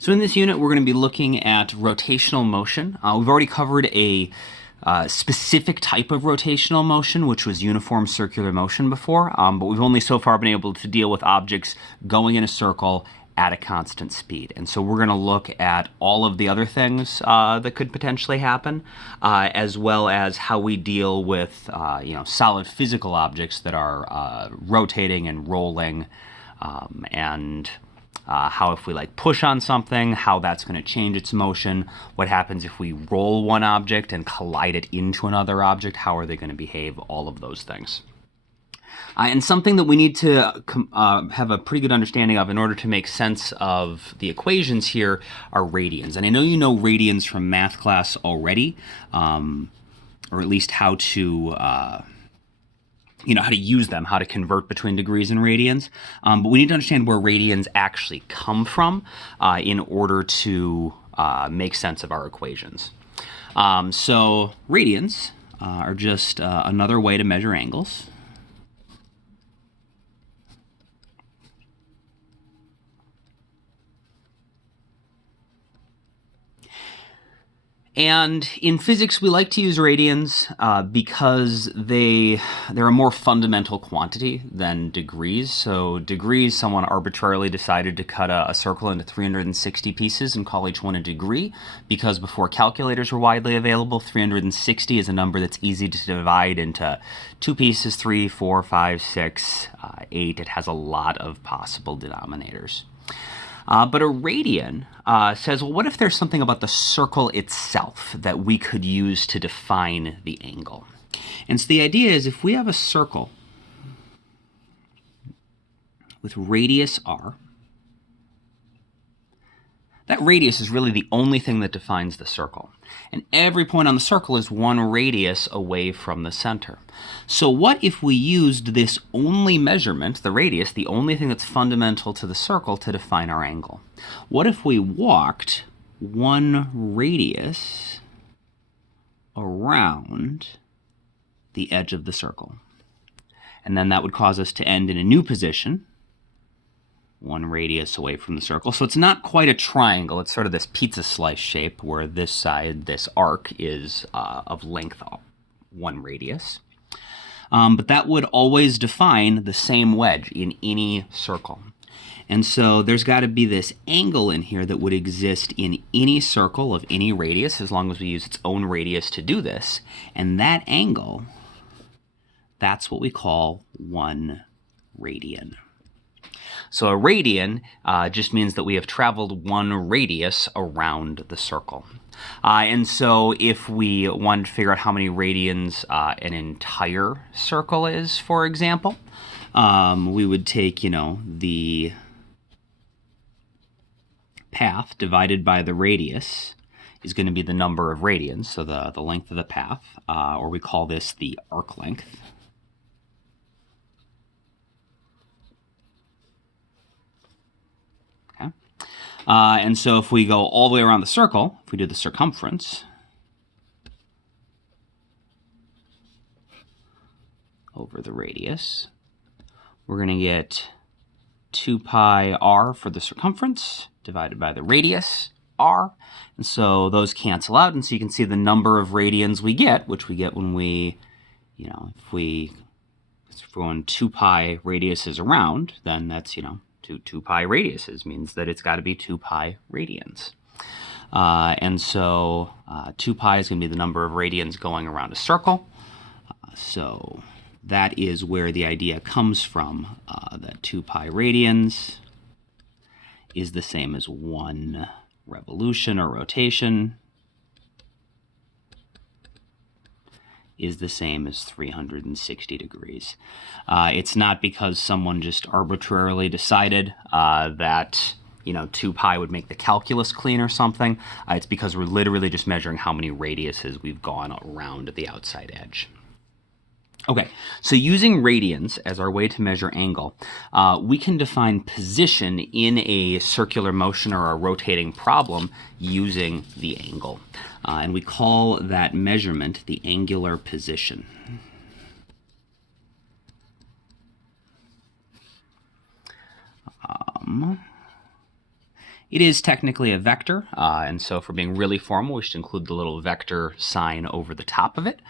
So in this unit, we're going to be looking at rotational motion. We've already covered a specific type of rotational motion, which was uniform circular motion before, but we've only so far been able to deal with objects going in a circle at a constant speed. And so we're going to look at all of the other things that could potentially happen, as well as how we deal with solid physical objects that are rotating and rolling, and how if we push on something, how that's going to change its motion, what happens if we roll one object and collide it into another object, how are they going to behave, all of those things. And something that we need to have a pretty good understanding of in order to make sense of the equations here are radians. And I know you know radians from math class already, or at least how to how to use them, how to convert between degrees and radians. But we need to understand where radians actually come from in order to make sense of our equations. So radians are just another way to measure angles. And in physics, we like to use radians because they're a more fundamental quantity than degrees. So degrees, someone arbitrarily decided to cut a circle into 360 pieces and call each one a degree, because before calculators were widely available, 360 is a number that's easy to divide into two pieces, 3, 4, 5, 6, 8. It has a lot of possible denominators. But a radian says, well, what if there's something about the circle itself that we could use to define the angle? And so the idea is, if we have a circle with radius r, that radius is really the only thing that defines the circle. And every point on the circle is one radius away from the center. So what if we used this only measurement, the radius, the only thing that's fundamental to the circle, to define our angle? What if we walked one radius around the edge of the circle? And then that would cause us to end in a new position, one radius away from the circle. So it's not quite a triangle. It's sort of this pizza slice shape where this side, this arc, is of length one radius. But that would always define the same wedge in any circle. And so there's got to be this angle in here that would exist in any circle of any radius, as long as we use its own radius to do this. And that angle, that's what we call 1 radian. So a radian just means that we have traveled one radius around the circle. And so if we wanted to figure out how many radians an entire circle is, for example, we would take, the path divided by the radius is going to be the number of radians, so the length of the path, or we call this the arc length. And so if we go all the way around the circle, if we do the circumference over the radius, we're going to get 2 pi r for the circumference divided by the radius, r. And so those cancel out, and so you can see the number of radians we get, which we get when we, if we're going 2 pi radiuses around, then that's, 2 pi radiuses means that it's got to be 2 pi radians. And so 2 pi is going to be the number of radians going around a circle. So that is where the idea comes from, that 2 pi radians is the same as 1 revolution or rotation is the same as 360 degrees. It's not because someone just arbitrarily decided that 2 pi would make the calculus clean or something. It's because we're literally just measuring how many radiuses we've gone around the outside edge. Okay, so using radians as our way to measure angle, we can define position in a circular motion or a rotating problem using the angle. And we call that measurement the angular position. It is technically a vector, and so for being really formal, we should include the little vector sign over the top of it.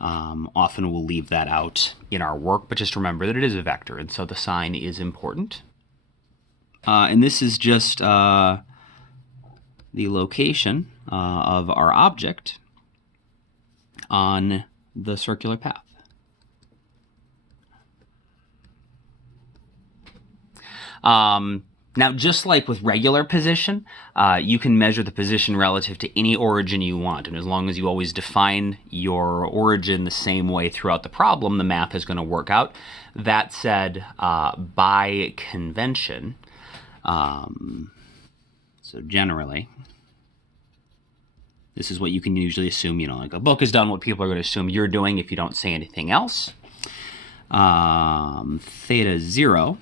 Often we'll leave that out in our work, but just remember that it is a vector, and so the sign is important. And this is just the location of our object on the circular path. Now, just like with regular position, you can measure the position relative to any origin you want. And as long as you always define your origin the same way throughout the problem, the math is going to work out. That said, by convention, so generally, this is what you can usually assume, like a book is done, what people are going to assume you're doing if you don't say anything else. Theta 0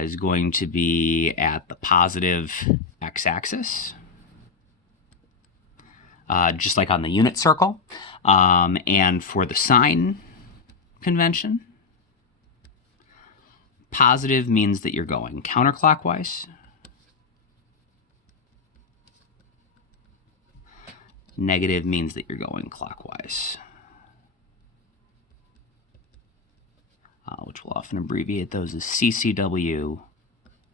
is going to be at the positive x-axis, just like on the unit circle. And for the sign convention, positive means that you're going counterclockwise. Negative means that you're going clockwise, which we'll often abbreviate those as CCW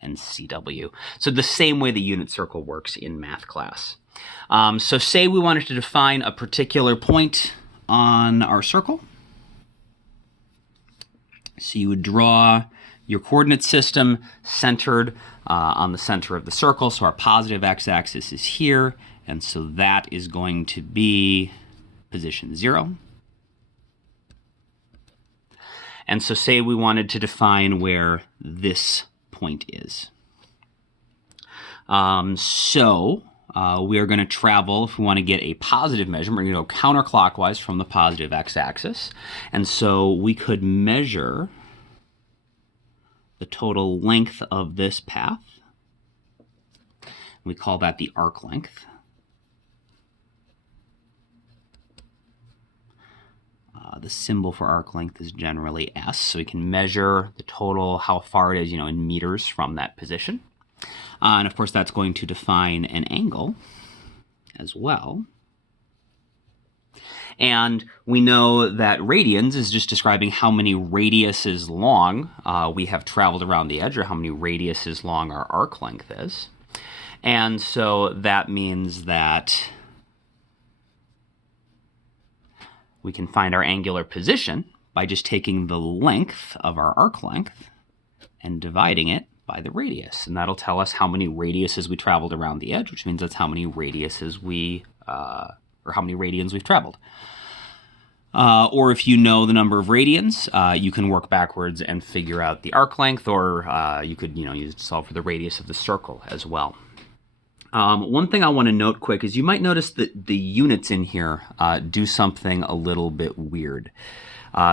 and CW. So the same way the unit circle works in math class. So say we wanted to define a particular point on our circle. So you would draw your coordinate system centered on the center of the circle. So our positive x-axis is here, and so that is going to be position 0. And so say we wanted to define where this point is. We are going to travel, if we want to get a positive measurement, we're going to go counterclockwise from the positive x-axis. And so we could measure the total length of this path. We call that the arc length. The symbol for arc length is generally S, so we can measure the total, how far it is, in meters from that position. And of course, that's going to define an angle as well. And we know that radians is just describing how many radiuses long we have traveled around the edge, or how many radiuses long our arc length is. And so that means that we can find our angular position by just taking the length of our arc length and dividing it by the radius. And that'll tell us how many radiuses we traveled around the edge, which means that's how many radiuses or how many radians we've traveled. Or if you know the number of radians, you can work backwards and figure out the arc length, or you could, use it to solve for the radius of the circle as well. One thing I want to note quick is you might notice that the units in here do something a little bit weird.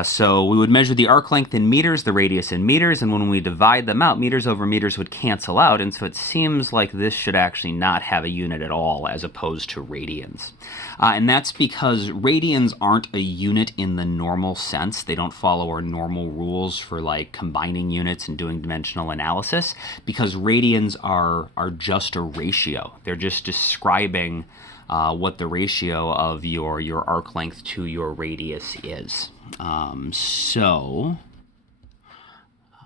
So we would measure the arc length in meters, the radius in meters, and when we divide them out, meters over meters would cancel out, and so it seems like this should actually not have a unit at all as opposed to radians. And that's because radians aren't a unit in the normal sense. They don't follow our normal rules for like combining units and doing dimensional analysis, because radians are just a ratio. They're just describing what the ratio of your arc length to your radius is. How do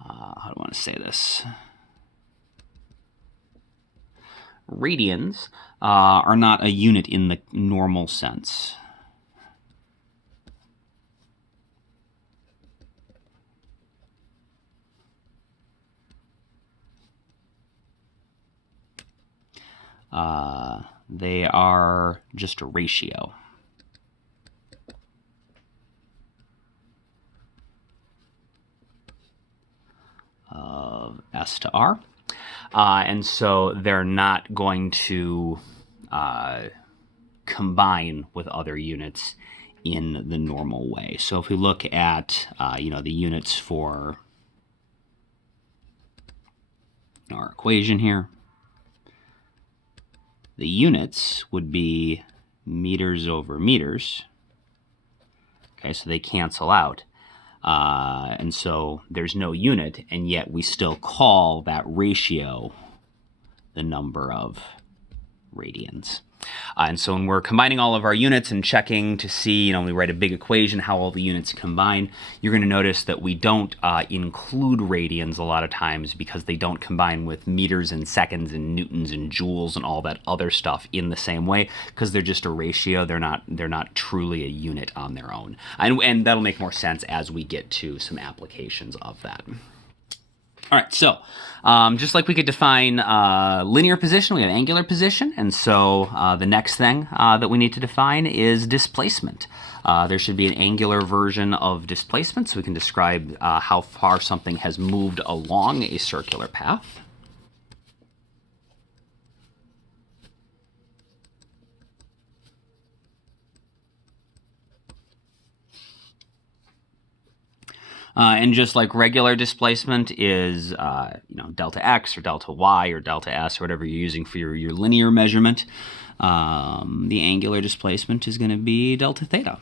I want to say this? Radians are not a unit in the normal sense. They are just a ratio. Of S to R. And so they're not going to combine with other units in the normal way. So if we look at, the units for our equation here, the units would be meters over meters. Okay, so they cancel out. And so there's no unit, and yet we still call that ratio the number of radians. And so when we're combining all of our units and checking to see, when we write a big equation, how all the units combine, you're going to notice that we don't include radians a lot of times because they don't combine with meters and seconds and newtons and joules and all that other stuff in the same way because they're just a ratio. They're not truly a unit on their own. And that'll make more sense as we get to some applications of that. All right, so just like we could define linear position, we have angular position. And so the next thing that we need to define is displacement. There should be an angular version of displacement so we can describe how far something has moved along a circular path. And just like regular displacement is, delta x or delta y or delta s or whatever you're using for your linear measurement, the angular displacement is going to be delta theta.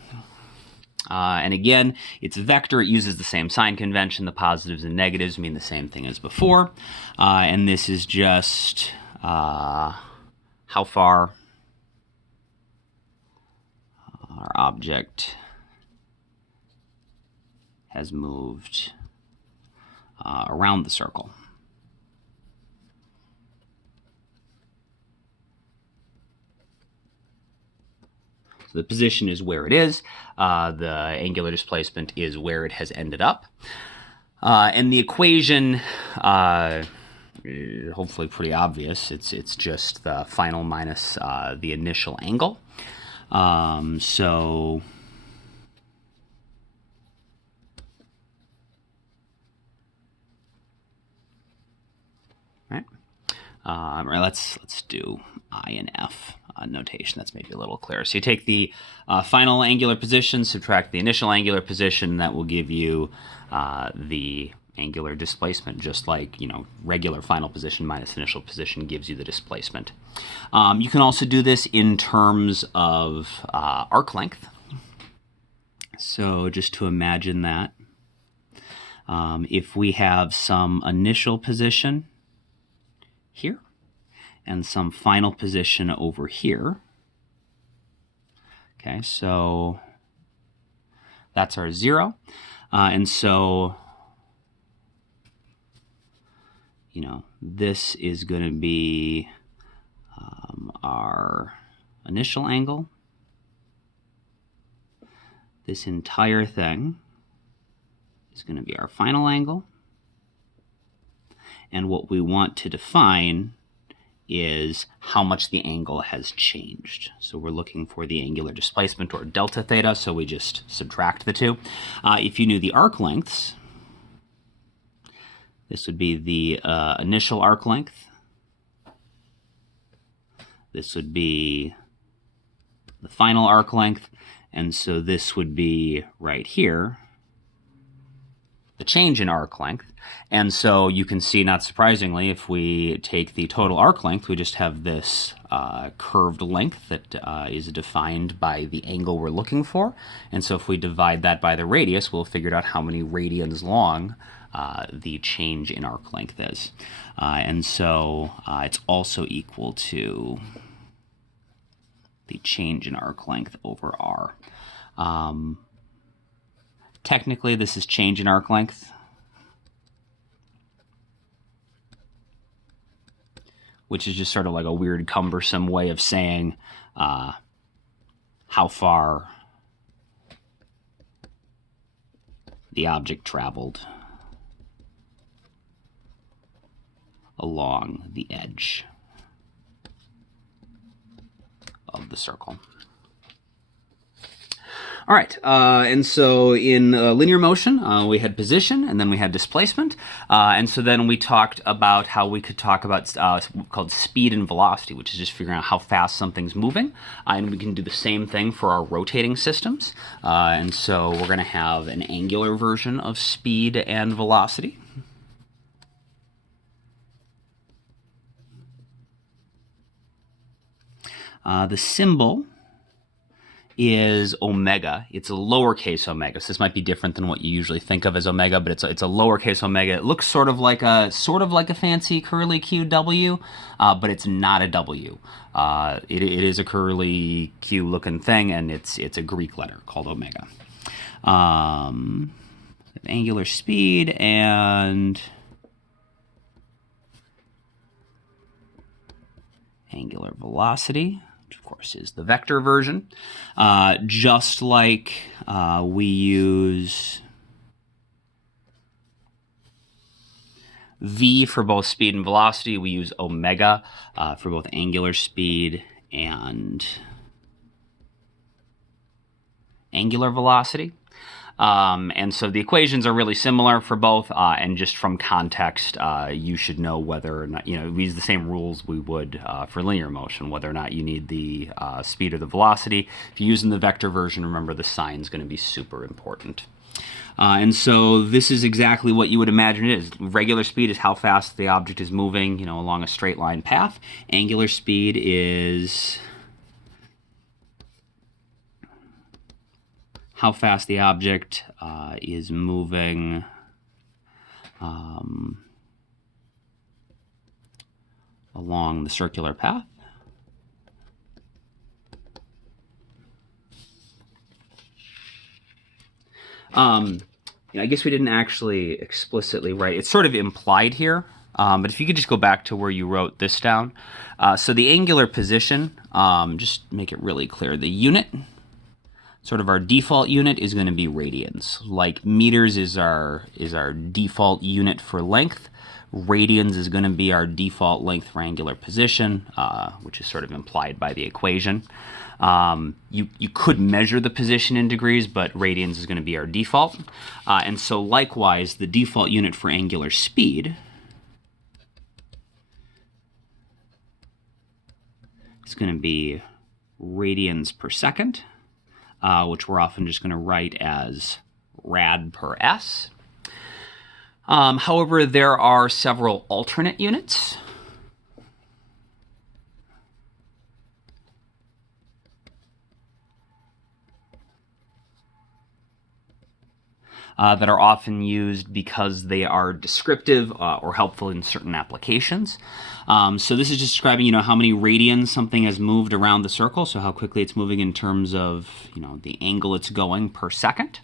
And again, it's a vector. It uses the same sign convention. The positives and negatives mean the same thing as before. And this is just how far our object has moved around the circle. So the position is where it is. The angular displacement is where it has ended up. And the equation, hopefully pretty obvious. It's just the final minus the initial angle. Right, let's do I and F notation. That's maybe a little clearer. So you take the final angular position, subtract the initial angular position. That will give you the angular displacement, just like regular final position minus initial position gives you the displacement. You can also do this in terms of arc length. So just to imagine that, if we have some initial position here and some final position over here. Okay, so that's our 0. And so, this is going to be our initial angle. This entire thing is going to be our final angle. And what we want to define is how much the angle has changed. So we're looking for the angular displacement, or delta theta, so we just subtract the two. If you knew the arc lengths, this would be the initial arc length. This would be the final arc length. And so this would be right here, the change in arc length. And so you can see, not surprisingly, if we take the total arc length, we just have this curved length that is defined by the angle we're looking for. And so if we divide that by the radius, we'll figure out how many radians long the change in arc length is. And so it's also equal to the change in arc length over r. Technically, this is change in arc length, which is just sort of like a weird, cumbersome way of saying how far the object traveled along the edge of the circle. All right, and so in linear motion, we had position, and then we had displacement, and so then we talked about how we could talk about called speed and velocity, which is just figuring out how fast something's moving, and we can do the same thing for our rotating systems, and so we're going to have an angular version of speed and velocity. The symbol is omega. It's a lowercase omega. So this might be different than what you usually think of as omega, but it's a lowercase omega. It looks sort of like a fancy curly Q W, but it's not a W. It is a curly Q looking thing, and it's a Greek letter called omega. Angular speed and angular velocity, which of course is the vector version. Just like we use v for both speed and velocity, we use omega for both angular speed and angular velocity. And so the equations are really similar for both, and just from context, you should know whether or not, we use the same rules we would for linear motion, whether or not you need the speed or the velocity. If you're using the vector version, remember the sign is going to be super important. And so this is exactly what you would imagine it is. Regular speed is how fast the object is moving, along a straight line path. Angular speed is how fast the object is moving along the circular path. I guess we didn't actually explicitly write. It's sort of implied here, but if you could just go back to where you wrote this down. So the angular position, just make it really clear. The unit, sort of our default unit, is going to be radians. Like meters is our default unit for length. Radians is going to be our default length for angular position, which is sort of implied by the equation. You could measure the position in degrees, but radians is going to be our default. And so likewise, the default unit for angular speed is going to be radians per second, which we're often just going to write as rad per s. However, there are several alternate units. That are often used because they are descriptive or helpful in certain applications. So this is just describing, how many radians something has moved around the circle, so how quickly it's moving in terms of, the angle it's going per second.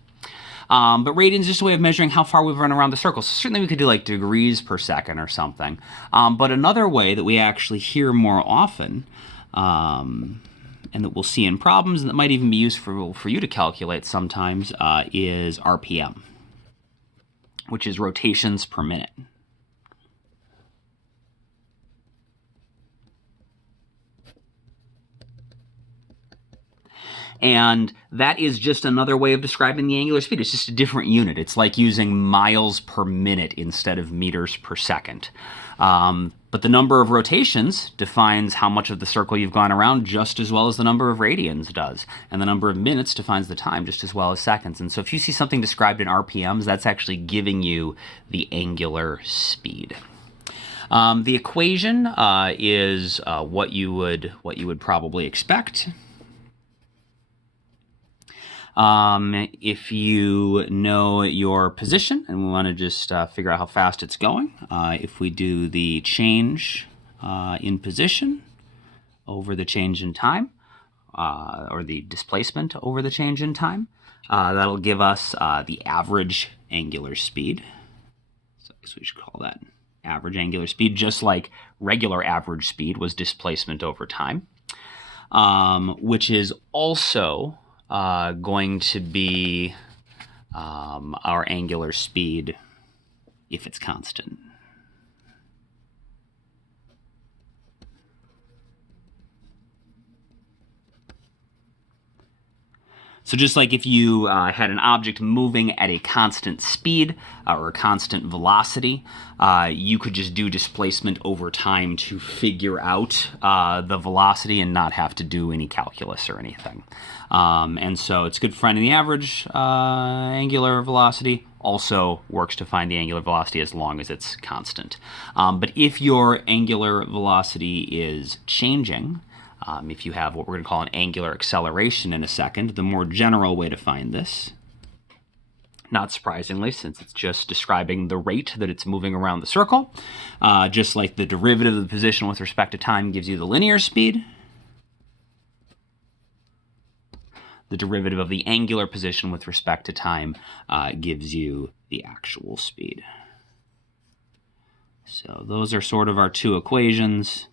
But radians is just a way of measuring how far we've run around the circle. So certainly we could do like degrees per second or something. But another way that we actually hear more often, and that we'll see in problems, and that might even be useful for you to calculate sometimes, is RPM, which is rotations per minute. And that is just another way of describing the angular speed. It's just a different unit. It's like using miles per minute instead of meters per second. But the number of rotations defines how much of the circle you've gone around just as well as the number of radians does. And the number of minutes defines the time just as well as seconds. And so if you see something described in RPMs, that's actually giving you the angular speed. The equation is what you would probably expect. If you know your position and we want to just figure out how fast it's going, if we do the change in position over the change in time, or the displacement over the change in time, that'll give us the average angular speed. So I guess we should call that average angular speed, just like regular average speed was displacement over time, which is also going to be our angular speed if it's constant. So just like if you had an object moving at a constant speed or a constant velocity, you could just do displacement over time to figure out the velocity and not have to do any calculus or anything. And so it's good for finding the average angular velocity. Also works to find the angular velocity as long as it's constant. But if your angular velocity is changing, If you have what we're going to call an angular acceleration in a second, the more general way to find this, not surprisingly, since it's just describing the rate that it's moving around the circle, just like the derivative of the position with respect to time gives you the linear speed, the derivative of the angular position with respect to time gives you the actual speed. So those are sort of our two equations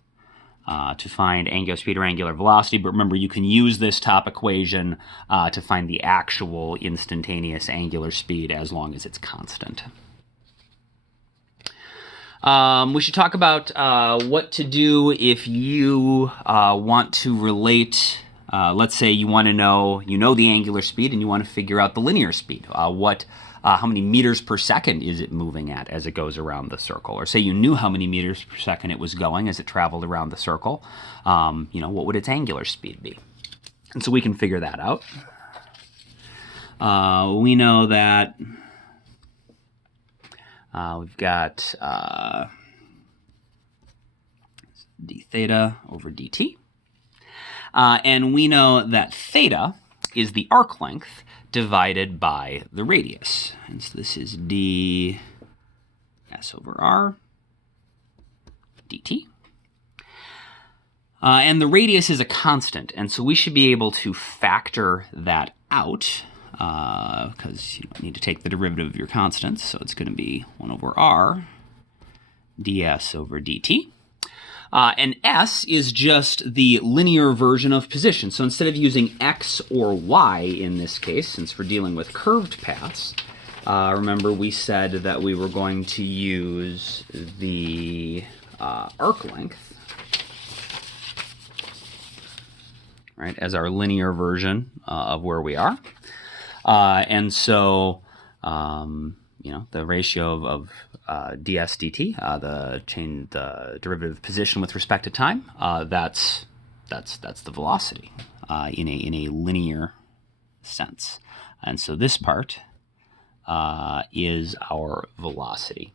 to find angular speed or angular velocity. But remember, you can use this top equation to find the actual instantaneous angular speed as long as it's constant. We should talk about what to do if you want to relate. Let's say you want to know, the angular speed and you want to figure out the linear speed. How many meters per second is it moving at as it goes around the circle? Or say you knew how many meters per second it was going as it traveled around the circle. What would its angular speed be? And so we can figure that out. We know that we've got d theta over dt. And we know that theta is the arc length divided by the radius. And so this is d s over r dt. And the radius is a constant, and so we should be able to factor that out because you need to take the derivative of your constants. So it's going to be 1 over r ds over dt. And s is just the linear version of position. So instead of using x or y in this case, since we're dealing with curved paths, remember we said that we were going to use the arc length, right, as our linear version of where we are. And so, the ratio of ds dt, the derivative of position with respect to time, that's the velocity in a linear sense. And so this part is our velocity,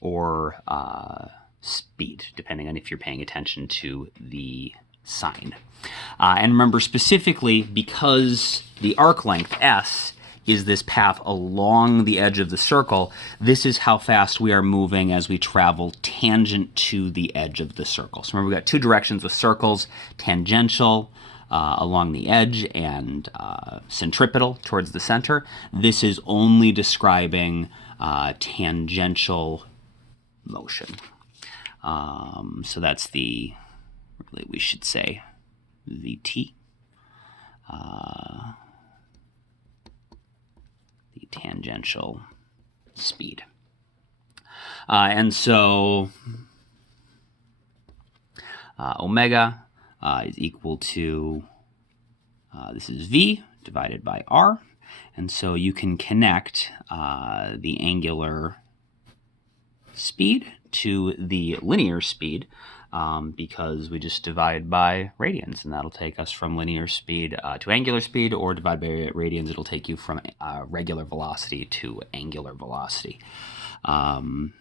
or speed, depending on if you're paying attention to the sign. And remember specifically, because the arc length s is this path along the edge of the circle, this is how fast we are moving as we travel tangent to the edge of the circle. So remember, we've got two directions with circles: tangential along the edge and centripetal towards the center. This is only describing tangential motion. So that's really we should say VT. The tangential speed. And so omega is equal to, this is V divided by R. And so you can connect the angular speed to the linear speed because we just divide by radians, and that'll take us from linear speed to angular speed, or divide by radians, it'll take you from regular velocity to angular velocity. And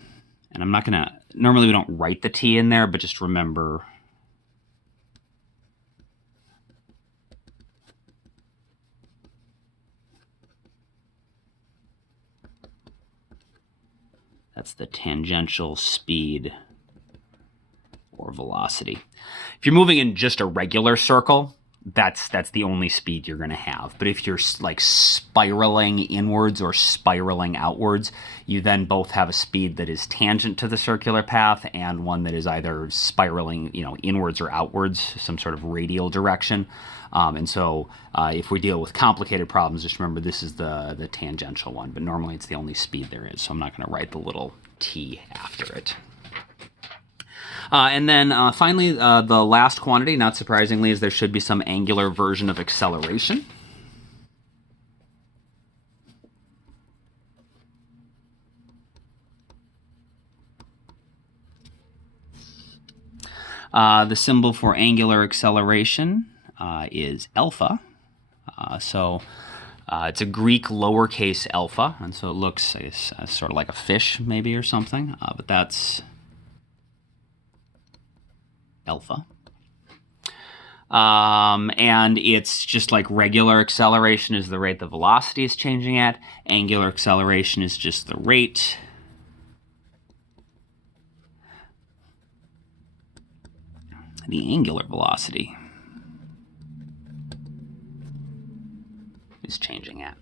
I'm not going to, normally we don't write the t in there, but just remember that's the tangential speed or velocity. If you're moving in just a regular circle, that's the only speed you're going to have. But if you're like spiraling inwards or spiraling outwards, you then both have a speed that is tangent to the circular path and one that is either spiraling, inwards or outwards, some sort of radial direction. And so if we deal with complicated problems, just remember this is the tangential one, but normally it's the only speed there is, so I'm not going to write the little t after it. And then finally, the last quantity, not surprisingly, is there should be some angular version of acceleration. The symbol for angular acceleration is alpha. So it's a Greek lowercase alpha, and so it looks, I guess, sort of like a fish maybe or something, but that's alpha. And it's just like regular acceleration is the rate the velocity is changing at. Angular acceleration is just the rate the angular velocity is changing at.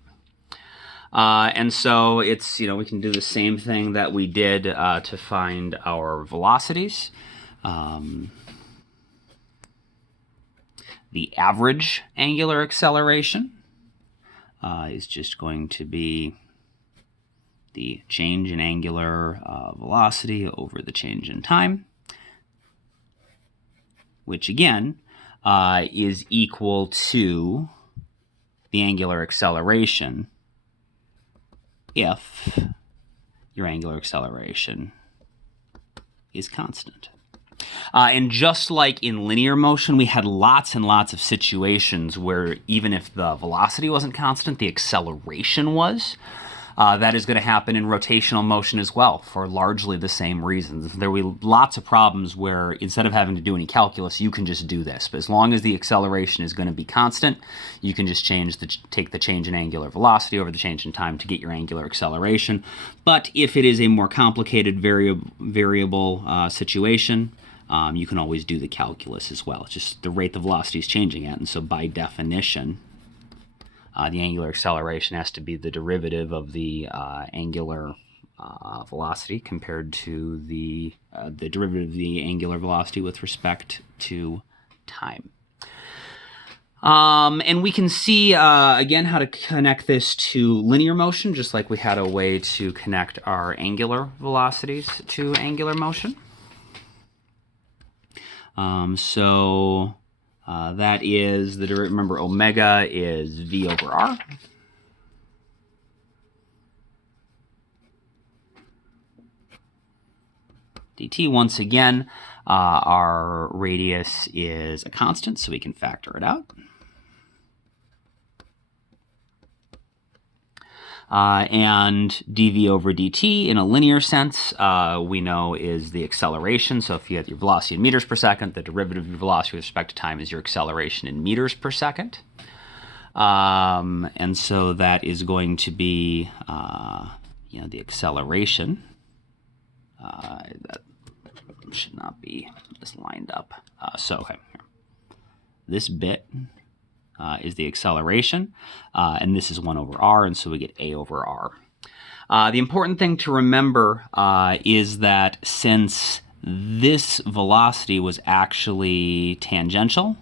And so it's, we can do the same thing that we did to find our velocities. The average angular acceleration is just going to be the change in angular velocity over the change in time, which again is equal to the angular acceleration if your angular acceleration is constant. And just like in linear motion, we had lots and lots of situations where even if the velocity wasn't constant, the acceleration was. That is going to happen in rotational motion as well for largely the same reasons. There will be lots of problems where instead of having to do any calculus, you can just do this. But as long as the acceleration is going to be constant, you can just take the change in angular velocity over the change in time to get your angular acceleration. But if it is a more complicated variable situation, you can always do the calculus as well. It's just the rate the velocity is changing at, and so by definition, the angular acceleration has to be the derivative of the angular velocity compared to the derivative of the angular velocity with respect to time. And we can see, again, how to connect this to linear motion, just like we had a way to connect our angular velocities to angular motion. That is the derivative. Remember, omega is v over r. dt. Once again, our radius is a constant, so we can factor it out. And dv over dt in a linear sense, we know is the acceleration. So if you have your velocity in meters per second, the derivative of your velocity with respect to time is your acceleration in meters per second. And so that is going to be, the acceleration. That should not be just lined up. Okay, this bit is the acceleration, and this is 1 over r, and so we get a over r. The important thing to remember is that since this velocity was actually tangential,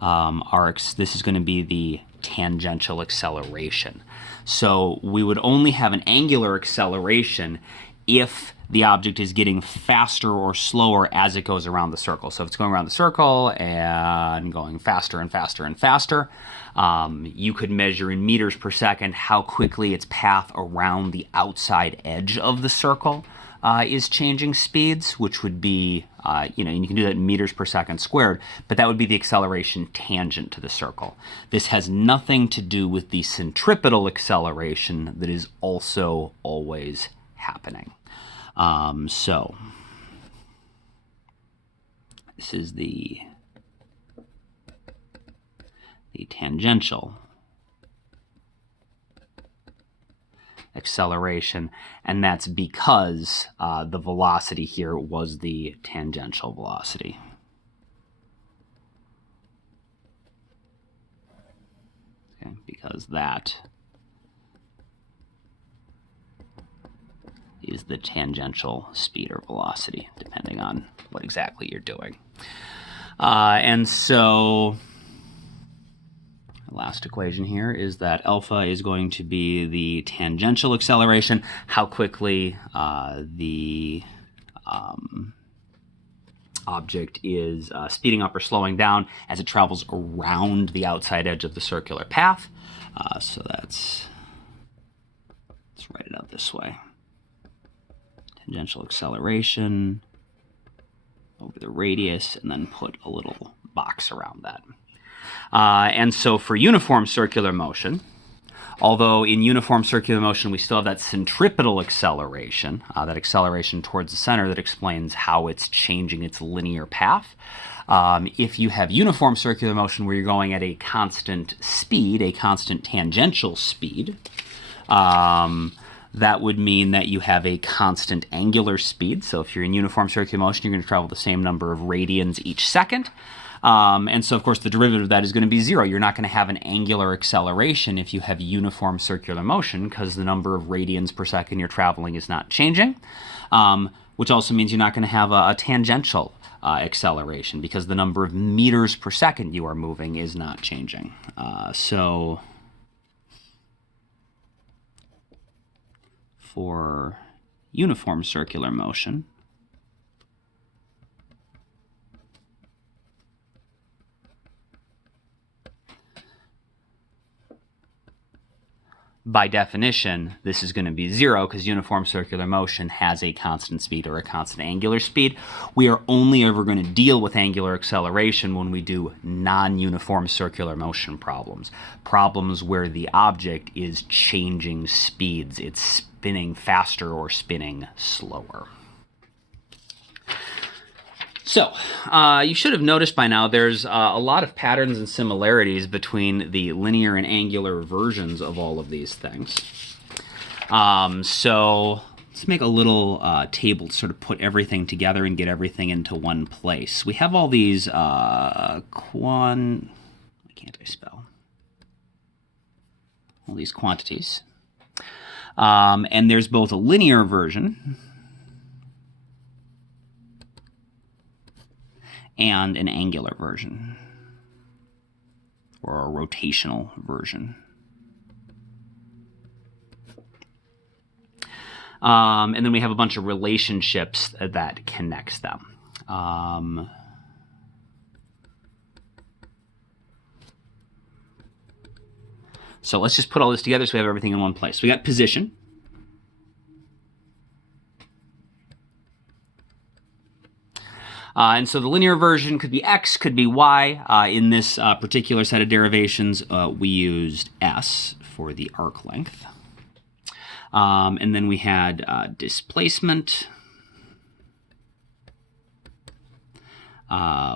this is going to be the tangential acceleration. So we would only have an angular acceleration if the object is getting faster or slower as it goes around the circle. So if it's going around the circle and going faster and faster and faster, you could measure in meters per second how quickly its path around the outside edge of the circle is changing speeds, which would be, and you can do that in meters per second squared, but that would be the acceleration tangent to the circle. This has nothing to do with the centripetal acceleration that is also always happening. So this is the tangential acceleration, and that's because the velocity here was the tangential velocity. Okay, because that is the tangential speed or velocity, depending on what exactly you're doing. And so the last equation here is that alpha is going to be the tangential acceleration, how quickly the object is speeding up or slowing down as it travels around the outside edge of the circular path. So let's write it out this way. Tangential acceleration over the radius, and then put a little box around that. And so for uniform circular motion, although in uniform circular motion we still have that centripetal acceleration, that acceleration towards the center that explains how it's changing its linear path. If you have uniform circular motion where you're going at a constant speed, a constant tangential speed, that would mean that you have a constant angular speed. So if you're in uniform circular motion, you're going to travel the same number of radians each second. And so, of course, the derivative of that is going to be 0. You're not going to have an angular acceleration if you have uniform circular motion because the number of radians per second you're traveling is not changing, which also means you're not going to have a tangential acceleration because the number of meters per second you are moving is not changing. So for uniform circular motion, by definition, this is going to be 0 because uniform circular motion has a constant speed or a constant angular speed. We are only ever going to deal with angular acceleration when we do non-uniform circular motion problems. Problems where the object is changing speeds. It's spinning faster or spinning slower. So, you should have noticed by now there's a lot of patterns and similarities between the linear and angular versions of all of these things. So, let's make a little table to sort of put everything together and get everything into one place. We have all these why can't I spell? All these quantities. And there's both a linear version and an angular version, or a rotational version. And then we have a bunch of relationships that connects them. So let's just put all this together so we have everything in one place. We got position. And so the linear version could be x, could be y. In this particular set of derivations, we used s for the arc length. And then we had displacement,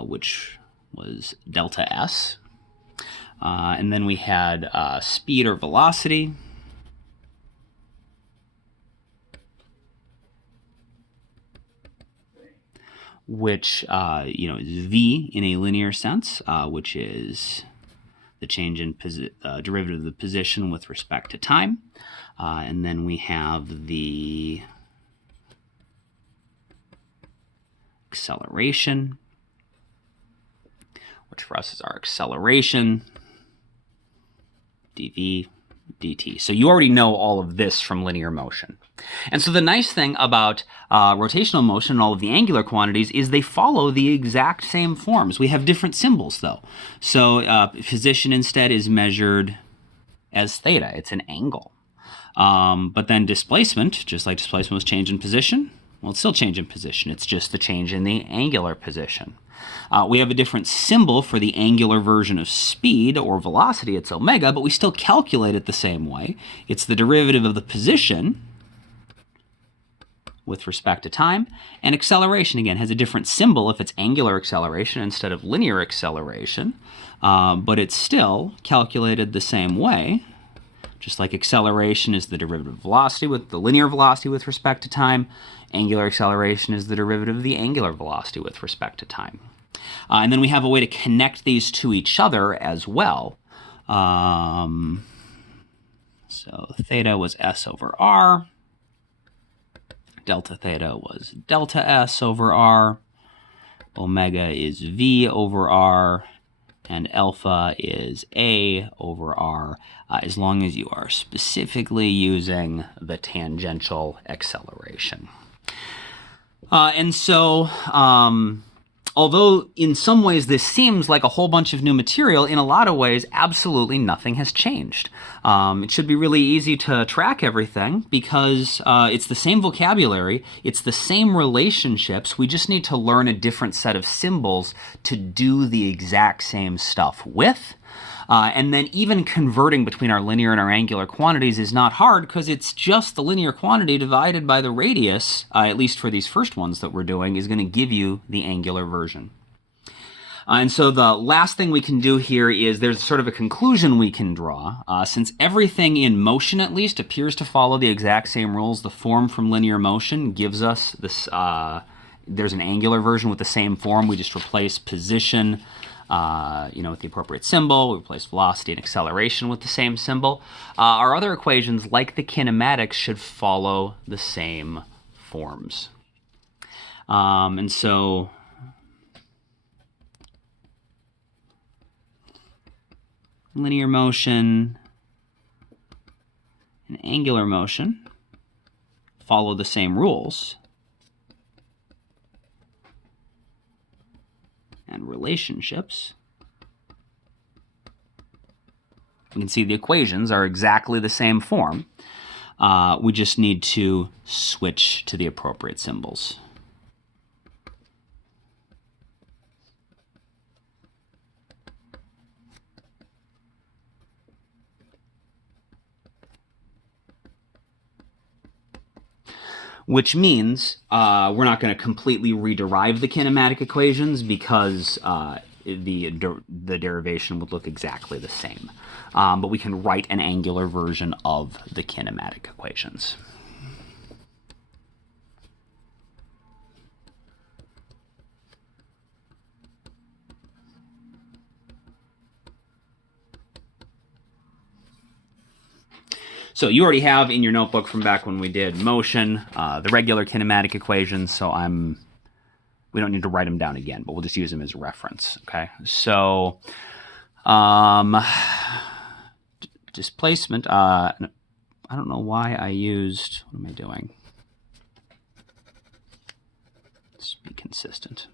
which was delta s. And then we had speed or velocity, which is v in a linear sense, which is the change in derivative of the position with respect to time. And then we have the acceleration, which for us is our acceleration, dv dt. So you already know all of this from linear motion. And so the nice thing about rotational motion and all of the angular quantities is they follow the exact same forms. We have different symbols, though. So position instead is measured as theta. It's an angle. But then displacement, just like displacement was change in position, well, it's still change in position. It's just the change in the angular position. We have a different symbol for the angular version of speed or velocity. It's omega, but we still calculate it the same way. It's the derivative of the position with respect to time. And acceleration, again, has a different symbol if it's angular acceleration instead of linear acceleration. But it's still calculated the same way. Just like acceleration is the derivative of velocity with the linear velocity with respect to time, angular acceleration is the derivative of the angular velocity with respect to time. And then we have a way to connect these to each other as well. So theta was s over r. Delta theta was delta s over r. Omega is v over r. And alpha is a over r, as long as you are specifically using the tangential acceleration. And so, although in some ways this seems like a whole bunch of new material, in a lot of ways, absolutely nothing has changed. It should be really easy to track everything because it's the same vocabulary, it's the same relationships, we just need to learn a different set of symbols to do the exact same stuff with. And then even converting between our linear and our angular quantities is not hard because it's just the linear quantity divided by the radius, at least for these first ones that we're doing, is going to give you the angular version. And so the last thing we can do here is there's sort of a conclusion we can draw. Since everything in motion, at least, appears to follow the exact same rules, the form from linear motion gives us this, there's an angular version with the same form. We just replace position, with the appropriate symbol. We replace velocity and acceleration with the same symbol. Our other equations, like the kinematics, should follow the same forms. And so linear motion and angular motion follow the same rules and relationships. We can see the equations are exactly the same form. We just need to switch to the appropriate symbols. Which means we're not going to completely rederive the kinematic equations because the derivation would look exactly the same. But we can write an angular version of the kinematic equations. So you already have in your notebook from back when we did motion, the regular kinematic equations, so we don't need to write them down again, but we'll just use them as reference, okay? So, displacement, I don't know why I used, what am I doing? Let's be consistent.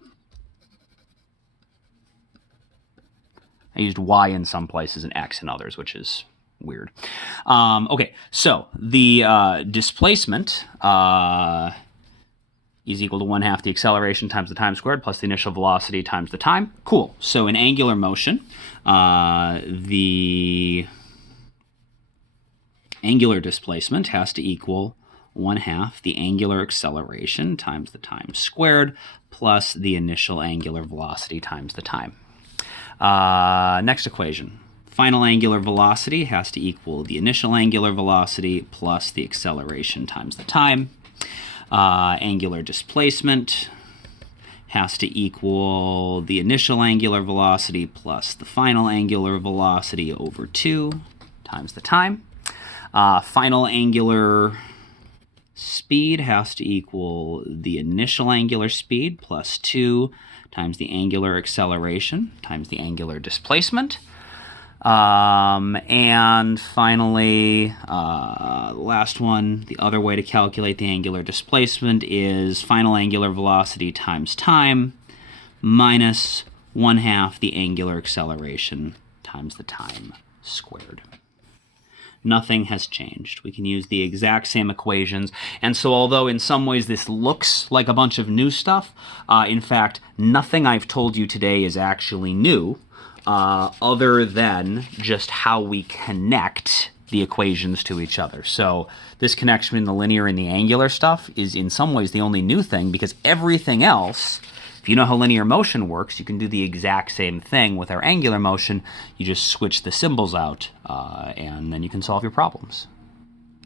I used y in some places and x in others, which is weird. Okay, so the displacement is equal to 1/2 the acceleration times the time squared plus the initial velocity times the time. Cool. So in angular motion, the angular displacement has to equal 1/2 the angular acceleration times the time squared plus the initial angular velocity times the time. Next equation. Final angular velocity has to equal the initial angular velocity plus the acceleration times the time. Angular displacement has to equal the initial angular velocity plus the final angular velocity over 2 times the time. Final angular speed has to equal the initial angular speed plus 2 times the angular acceleration times the angular displacement. And finally, the last one, the other way to calculate the angular displacement is final angular velocity times time minus 1/2 the angular acceleration times the time squared. Nothing has changed. We can use the exact same equations. And so although in some ways this looks like a bunch of new stuff, in fact, nothing I've told you today is actually new. Other than just how we connect the equations to each other. So this connection between the linear and the angular stuff is in some ways the only new thing, because everything else, if you know how linear motion works, you can do the exact same thing with our angular motion. You just switch the symbols out, and then you can solve your problems.